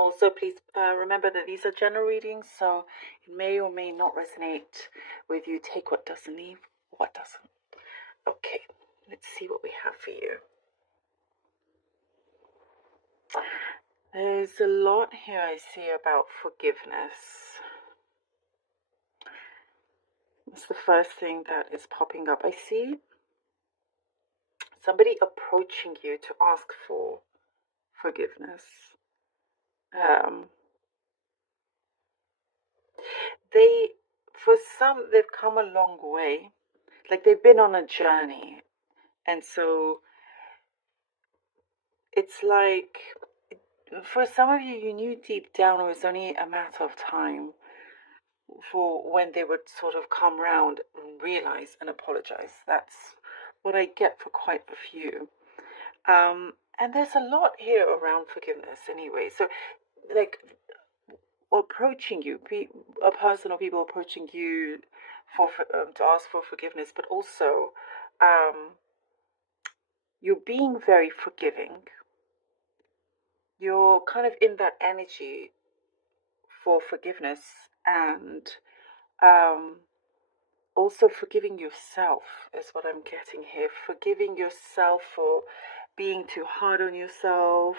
Also, please remember that these are general readings, so it may or may not resonate with you. Take what doesn't, leave what doesn't. Okay, let's see what we have for you. There's a lot here I see about forgiveness. It's the first thing that is popping up. I see somebody approaching you to ask for forgiveness. For some, they've come a long way. Like they've been on a journey. And so it's like, for some of you, you knew deep down it was only a matter of time for when they would sort of come round and realize and apologize. That's what I get for quite a few. And there's a lot here around forgiveness anyway. So, like, approaching you, a person or people approaching you to ask for forgiveness, but also you're being very forgiving. You're kind of in that energy for forgiveness, and also forgiving yourself is what I'm getting here. Forgiving yourself for being too hard on yourself,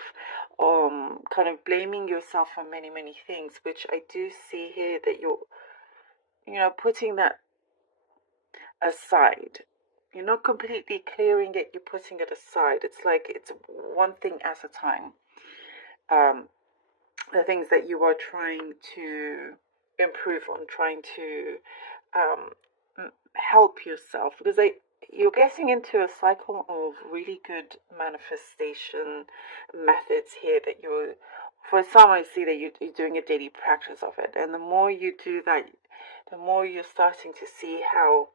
kind of blaming yourself for many things, which I do see here that you're putting that aside. You're not completely clearing it, you're putting it aside. It's like it's one thing at a time. The things that you are trying to improve on, trying to help yourself, because you're getting into a cycle of really good manifestation methods here that for some I see that you're doing a daily practice of it, and the more you do that, the more you're starting to see how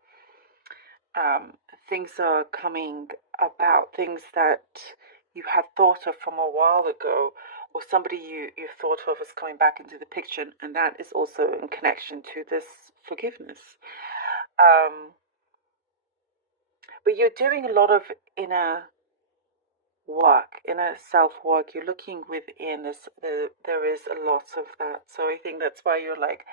things are coming about, things that you had thought of from a while ago, or somebody you thought of as coming back into the picture, and that is also in connection to this forgiveness. But you're doing a lot of inner work, inner self-work. You're looking within. There is a lot of that. So I think that's why you're like,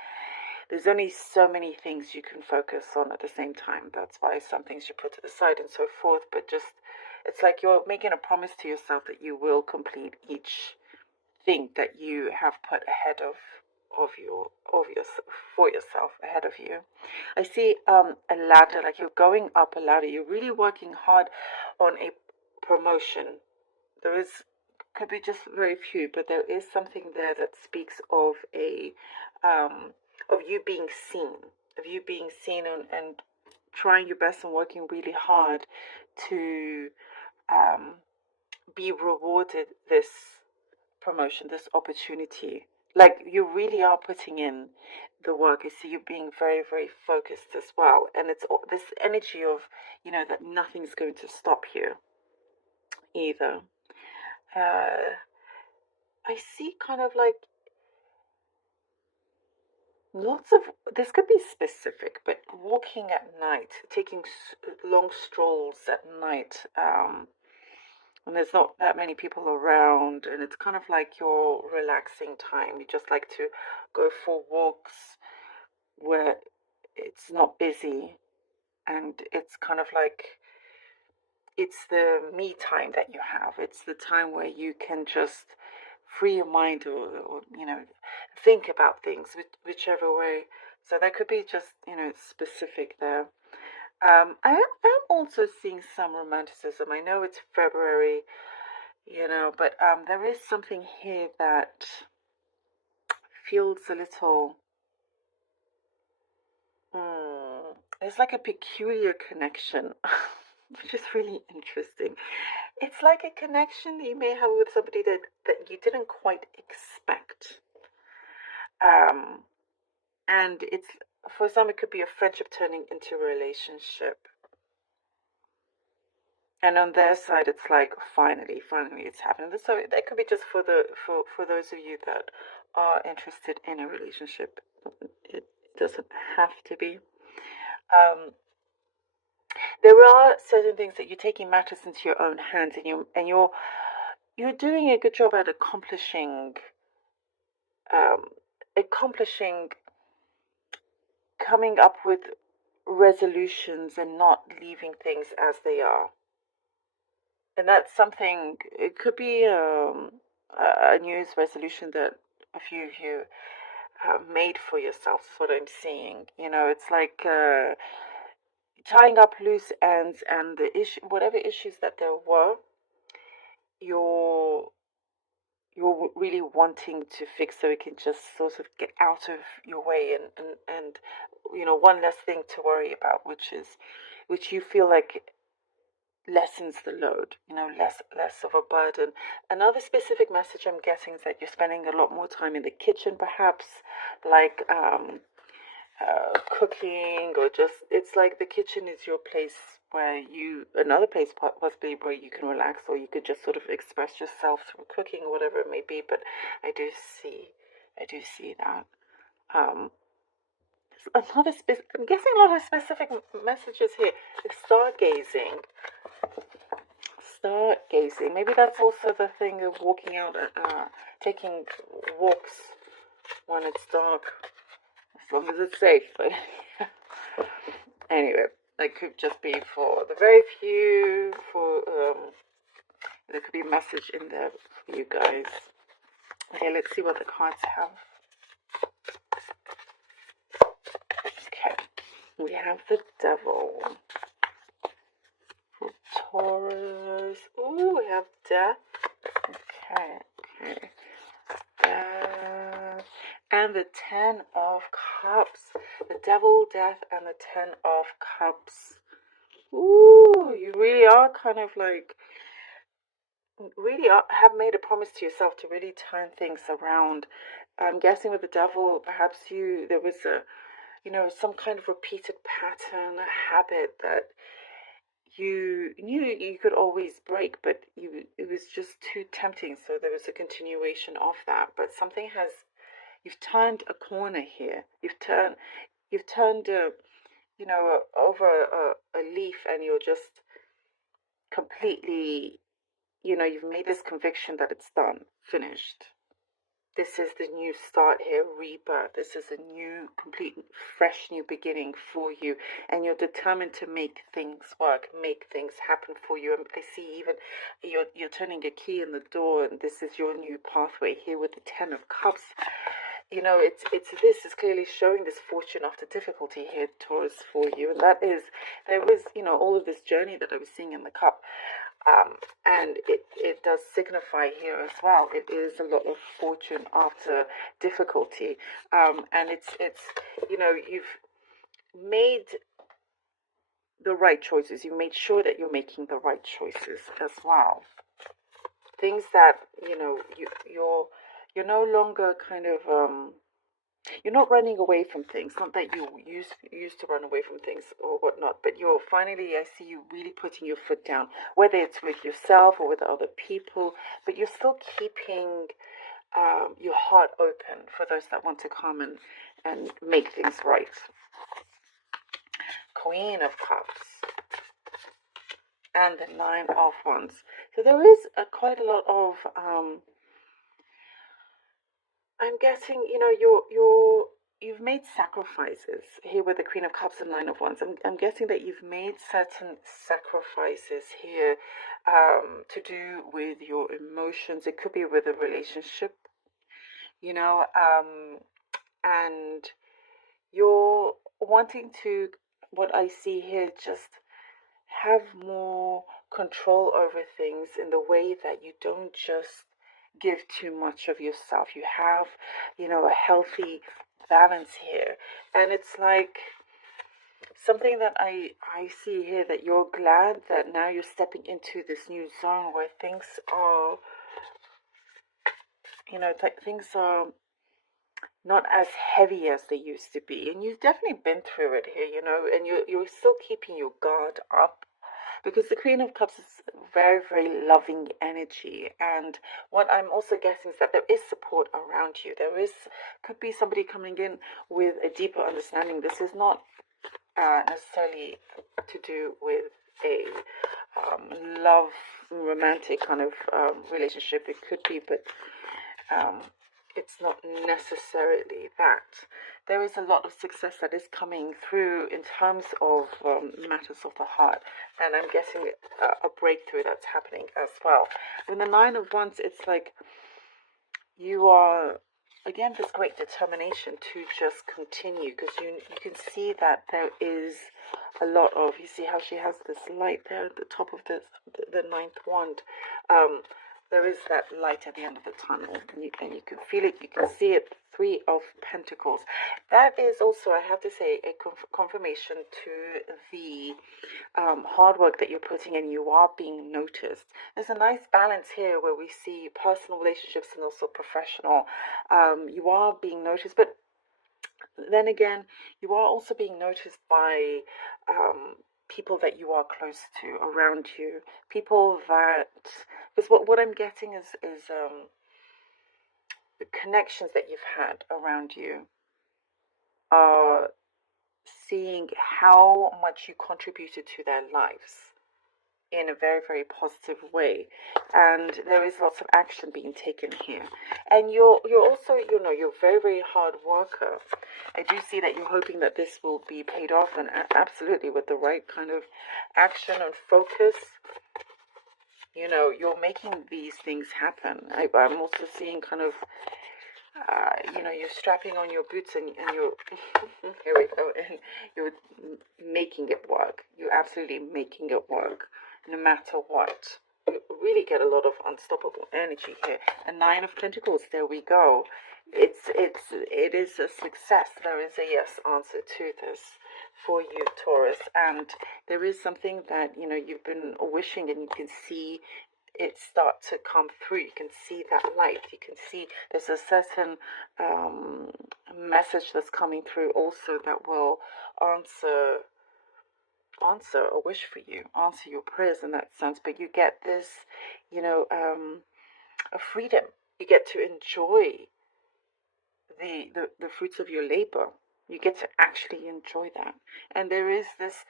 there's only so many things you can focus on at the same time. That's why some things you put to the side and so forth. But just, it's like you're making a promise to yourself that you will complete each thing that you have put ahead for yourself, ahead of you. I see a ladder, like you're going up a ladder. You're really working hard on a promotion. Could be just very few, but there is something there that speaks of of you being seen, and trying your best and working really hard to be rewarded this promotion, this opportunity. Like you really are putting in the work. I see you being very focused as well, and it's this energy of that nothing's going to stop you either. I see kind of like lots of, this could be specific, but walking at night, taking long strolls at night, when there's not that many people around, and it's kind of like your relaxing time. You just like to go for walks where it's not busy, and it's kind of like it's the me time that you have. It's the time where you can just free your mind, or think about things, whichever way. So that could be just specific there. I am also seeing some romanticism. I know it's February, but there is something here that feels a little. There's like a peculiar connection, which is really interesting. It's like a connection that you may have with somebody that you didn't quite expect. And it's, for some, it could be a friendship turning into a relationship. And on their side, it's like finally, it's happening. So that could be just for those of you that are interested in a relationship. It doesn't have to be. There are certain things that you're taking matters into your own hands, and you're doing a good job at accomplishing accomplishing, coming up with resolutions and not leaving things as they are. And that's something, it could be a New Year's resolution that a few of you have made for yourselves, is what I'm seeing. It's like tying up loose ends, and the issue, whatever issues that there were, you're really wanting to fix so it can just sort of get out of your way, and one less thing to worry about, which you feel like lessens the load, less of a burden. Another specific message I'm getting is that you're spending a lot more time in the kitchen, perhaps, like cooking, or just, it's like the kitchen is your place another place possibly where you can relax, or you could just sort of express yourself through cooking or whatever it may be. But I do see that. I'm guessing a lot of specific messages here. Stargazing. Stargazing. Maybe that's also the thing of walking out, taking walks when it's dark, as long as it's safe. But anyway, that could just be for the very few. There could be a message in there for you guys. Okay, let's see what the cards have. Okay, we have the Devil. For Taurus. Ooh, we have Death. Okay. Death. And the Ten of Cups. The Devil, Death, and the Ten of Cups. Ooh, you really are kind of like, have made a promise to yourself to really turn things around. I'm guessing with the Devil, perhaps there was some kind of repeated pattern, a habit that you knew you could always break, but it was just too tempting, so there was a continuation of that. But you've turned a corner here. You've turned over a leaf, and you're just completely, you've made this conviction that it's done, finished. This is the new start here, rebirth. This is a new, complete, fresh new beginning for you. And you're determined to make things work, make things happen for you. And I see even you're turning a key in the door, and this is your new pathway here with the Ten of Cups. This is clearly showing this fortune after difficulty here, Taurus, for you. And there was, all of this journey that I was seeing in the cup. And it does signify here as well. It is a lot of fortune after difficulty. And it's you've made the right choices. You made sure that you're making the right choices as well. Things that, you're no longer kind of, you're not running away from things. Not that you used to run away from things or whatnot, but you're finally, I see you really putting your foot down, whether it's with yourself or with other people, but you're still keeping your heart open for those that want to come and make things right. Queen of Cups and the Nine of Wands. So there is quite a lot of I'm guessing, you've made sacrifices here with the Queen of Cups and Nine of Wands. I'm guessing that you've made certain sacrifices here to do with your emotions. It could be with a relationship, and you're wanting to, what I see here, just have more control over things in the way that you don't just give too much of yourself. You have, a healthy balance here. And it's like something that I see here, that you're glad that now you're stepping into this new zone where things are, things are not as heavy as they used to be. And you've definitely been through it here, and you're still keeping your guard up. Because the Queen of Cups is very, very loving energy. And what I'm also guessing is that there is support around you. Could be somebody coming in with a deeper understanding. This is not necessarily to do with a love, romantic kind of relationship. It could be, but it's not necessarily that. There is a lot of success that is coming through in terms of matters of the heart, and I'm getting a breakthrough that's happening as well. With the Nine of Wands, it's like you are, again, this great determination to just continue, because you can see that there is a lot of, you see how she has this light there at the top of the ninth wand. There is that light at the end of the tunnel, and you can feel it, you can see it. Three of Pentacles. That is also, I have to say, a confirmation to the hard work that you're putting in. You are being noticed. There's a nice balance here where we see personal relationships and also professional. You are being noticed, but then again, you are also being noticed by people that you are close to around you. People that, because what I'm getting is the connections that you've had around you are seeing how much you contributed to their lives in a very, very positive way, and there is lots of action being taken here. And you're also, you're a very, very hard worker. I do see that you're hoping that this will be paid off, and absolutely, with the right kind of action and focus, you're making these things happen. I'm also seeing kind of you're strapping on your boots, and you're here we go, and you're making it work. You're absolutely making it work, no matter what. You really get a lot of unstoppable energy here. And Nine of Pentacles, there we go. It is a success. There is a yes answer to this for you, Taurus, and there is something that you've been wishing, and you can see it start to come through. You can see that light. You can see there's a certain message that's coming through also that will answer a wish for you, answer your prayers in that sense. But you get this, a freedom. You get to enjoy the fruits of your labor. You get to actually enjoy that. And there is this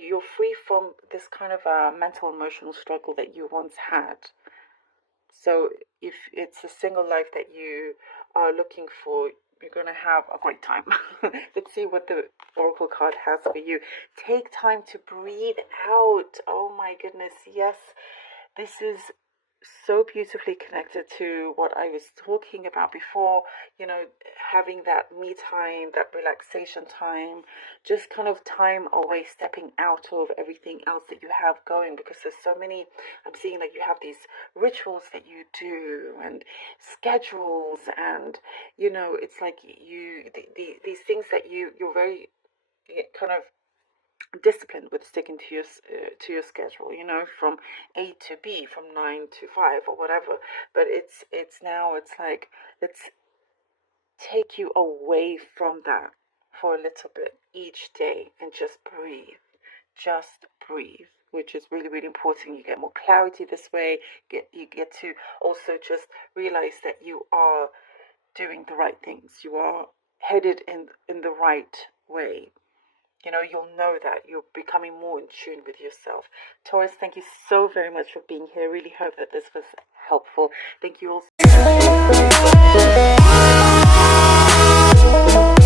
you're free from this kind of mental, emotional struggle that you once had. So if it's a single life that you are looking for, you're going to have a great time. Let's see what the Oracle card has for you. Take time to breathe out. Oh my goodness, yes. This is so beautifully connected to what I was talking about before, having that me time, that relaxation time, just kind of time away, stepping out of everything else that you have going, because there's so many. I'm seeing that you have these rituals that you do and schedules, and it's like these things that you're very kind of disciplined with sticking to your schedule, from A to B, from 9 to 5 or whatever. But it's like, let's take you away from that for a little bit each day and just breathe, which is really, really important. You get more clarity this way. You get to also just realize that you are doing the right things. You are headed in the right way. You'll know that you're becoming more in tune with yourself. Taurus, thank you so very much for being here. Really hope that this was helpful. Thank you all so much.